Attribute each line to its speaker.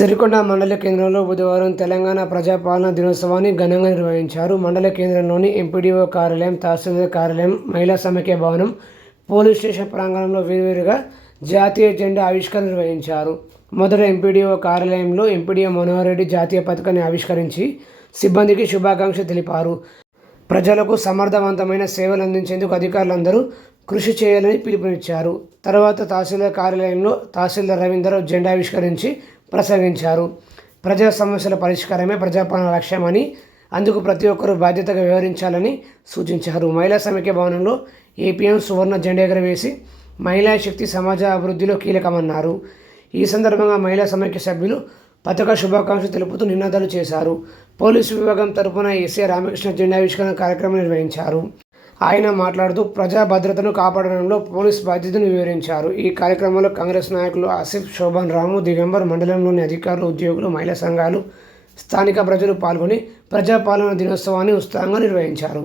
Speaker 1: సిరికొండ మండల కేంద్రంలో బుధవారం తెలంగాణ ప్రజాపాలన దినోత్సవాన్ని ఘనంగా నిర్వహించారు. మండల కేంద్రంలోని ఎంపీడీఓ కార్యాలయం తహసీల్దార్ కార్యాలయం మహిళా సమైక్య భవనం పోలీస్ స్టేషన్ ప్రాంగణంలో వేరువేరుగా జాతీయ జెండా ఆవిష్కరణ నిర్వహించారు. మొదట ఎంపీడీఓ కార్యాలయంలో ఎంపీడీఓ మనోహర్ రెడ్డి జాతీయ పథకాన్ని ఆవిష్కరించి సిబ్బందికి శుభాకాంక్షలు తెలిపారు. ప్రజలకు సమర్థవంతమైన సేవలు అందించేందుకు అధికారులందరూ కృషి చేయాలని పిలుపునిచ్చారు. తర్వాత తహసీల్దార్ కార్యాలయంలో తహసీల్దార్ రవీందర్ జెండా ఆవిష్కరించి ప్రసంగించారు. ప్రజా సమస్యల పరిష్కారమే ప్రజాపాలన లక్ష్యమని అందుకు ప్రతి ఒక్కరూ బాధ్యతగా వ్యవహరించాలని సూచించారు. మహిళా సమైక్య భవనంలో ఏపీఎం సువర్ణ జెండా ఎగరవేసి మహిళా శక్తి సమాజ అభివృద్ధిలో కీలకమన్నారు. ఈ సందర్భంగా మహిళా సమైక్య సభ్యులు పథక శుభాకాంక్షలు తెలుపుతూ నినాదాలు చేశారు. పోలీసు విభాగం తరపున ఎస్ఏ రామకృష్ణ జెండా ఆవిష్కరణ కార్యక్రమం నిర్వహించారు. ఆయన మాట్లాడుతూ ప్రజా భద్రతను కాపాడడంలో పోలీస్ బాధ్యతను వివరించారు. ఈ కార్యక్రమంలో కాంగ్రెస్ నాయకులు ఆసిఫ్ శోభన్ రాము దిగంబర్ మండలంలోని అధికారులు ఉద్యోగులు మహిళా సంఘాలు స్థానిక ప్రజలు పాల్గొని ప్రజాపాలన దినోత్సవాన్ని ఉత్సాహంగా నిర్వహించారు.